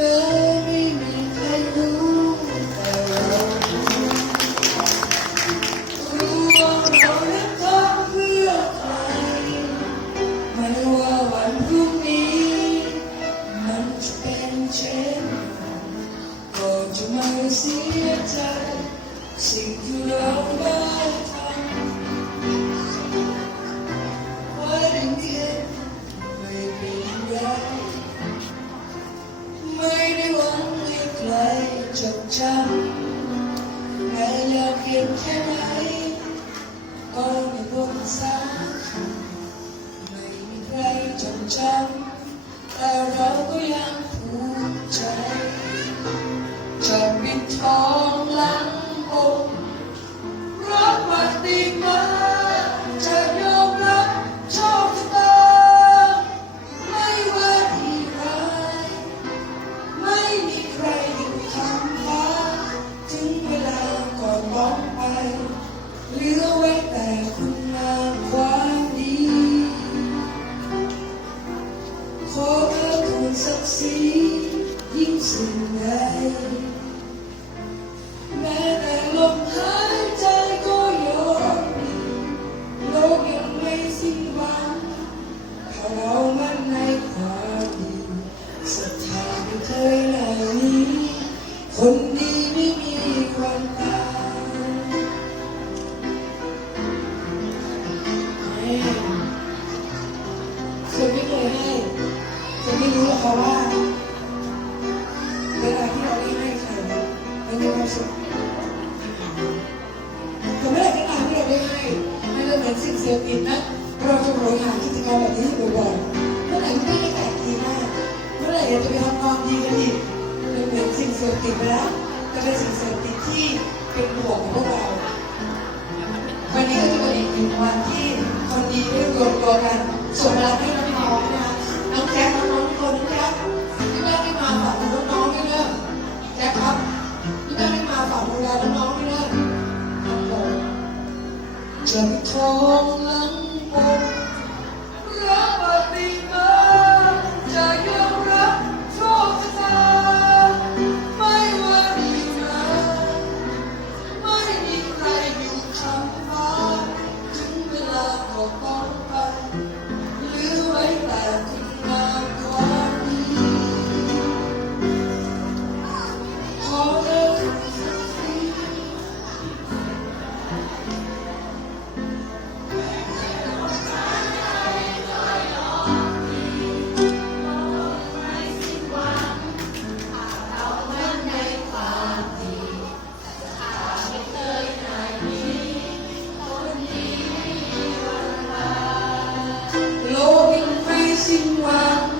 ม้ไม่มีใครรู้แต่เรารู้ว่าเรานั้นทำเพื่อใครไม่ว่าวันพรุ่งนี้ มันจะเป็นเช่นไรก็จะไม่เสียใจ สิ่งที่เราได้ จดจำแม้อยาก ยิ่งสิ่งใดแม้แต่ลมหายใจก็ยอมมีโลกยังไม่สิ้นหวังถ้าเรามันในความดีศรัทธาไม่เคยไหลนี้คน สุขแต่เมื่อไหร่ก็ตามที่เราได้ให้ให้เราเหมือนสิ่งเสียติดนะเราจะบริหารกิจกรรมแบบนี้อยู่บ่อยๆเมื่อไหร่ที่ได้แต่ดีมากเมื่อไหร่เราจะไปทำความดีกันอีกมันเหมือนสิ่งเสพติดไปแล้วจะเป็นสิ่งเสพติดที่เป็นบวกของพวกเราวันนี้ก็จะเป็นอีกหนึ่งวันที่คนดีได้รวมตัวกันส่งพลังให้น้องๆนะคะน้องแจ๊คน้อง จันทองหลังผมรักบัดดีมา continuar